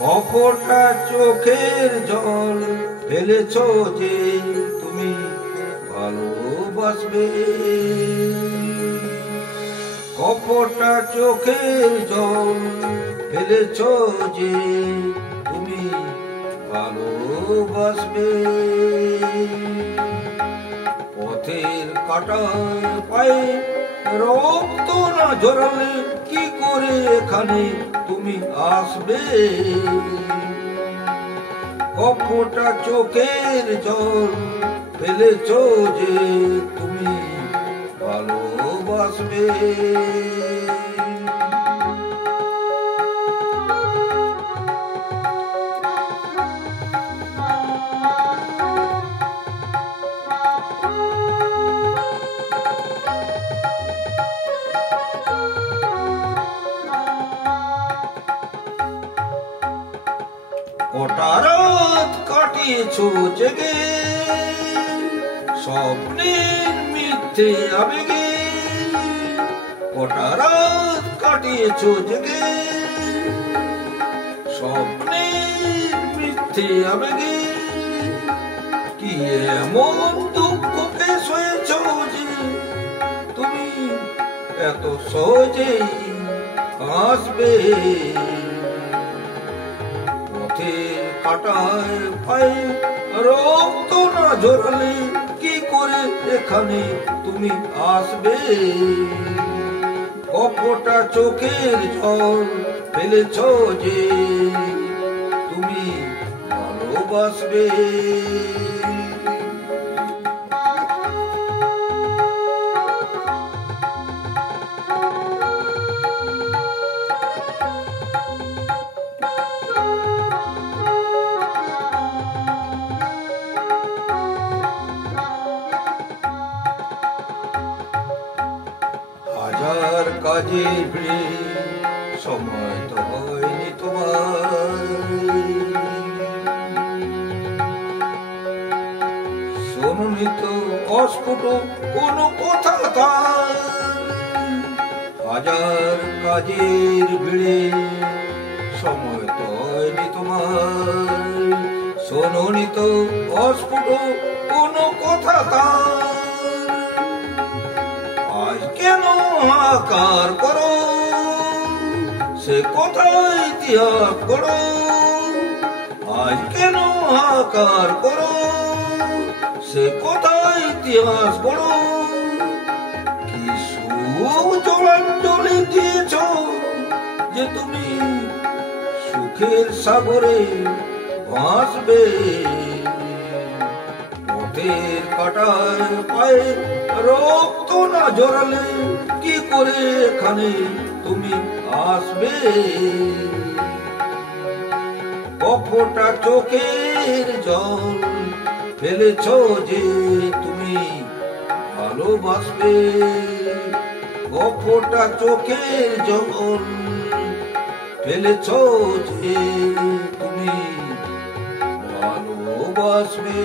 কপটা চোখের জল ফেলেছ যে তুমি ভালোবাসবে। কপটা চোখের জল ফেলেছ যে তুমি ভালোবাসবে। পথের কাঁটায় পায়ে রক্ত না ঝরালে কি করে এখানে তুমি আসবে। কপটা চোখের জল ফেলেছ যে তুমি ভালোবাসবে। কটা রাত কাটিয়েছ জেগে স্বপ্নের মিথ্যে আবেগে। কটা রাত কাটিয়েছ জেগে স্বপ্নের মিথ্যে আবেগে। কি এমন দুঃখকে সয়েছ যে তুমি এত সহজেই আসবে। পথের কাঁটায় পায়ে রক্ত না ঝরালে কি করে এখানে তুমি আসবে। কপটা চোখের জল ফেলেছ যে তুমি ভালোবাসবে। হাজার কাজে ভিড়ে সময় তো হয়নি তোমার। শোনোনি তো অস্ফুট কোনো কথা তার। হাজার কাজের ভিড়ে সময় তো হয়নি তোমার। শোনোনি তো অস্ফুট কোনো কথা তার। আজ কেন হাহাকার করো সে কোথায় ইতিহাস করো। আজ কেন হাহাকার করো সে কোথায় ইতিহাস করো। কি সুখ জলাঞ্জলি দিয়েছ যে তুমি সুখের সাগরে ভাসবে। পথের কাঁটায় পায়ে রক্ত না ঝরালে কি করে এখানে তুমি আসবে। কপটা চোখের জল ফেলেছ যে তুমি ভালোবাসবে। কপটা চোখের জল ফেলেছ যে তুমি ভালোবাসবে।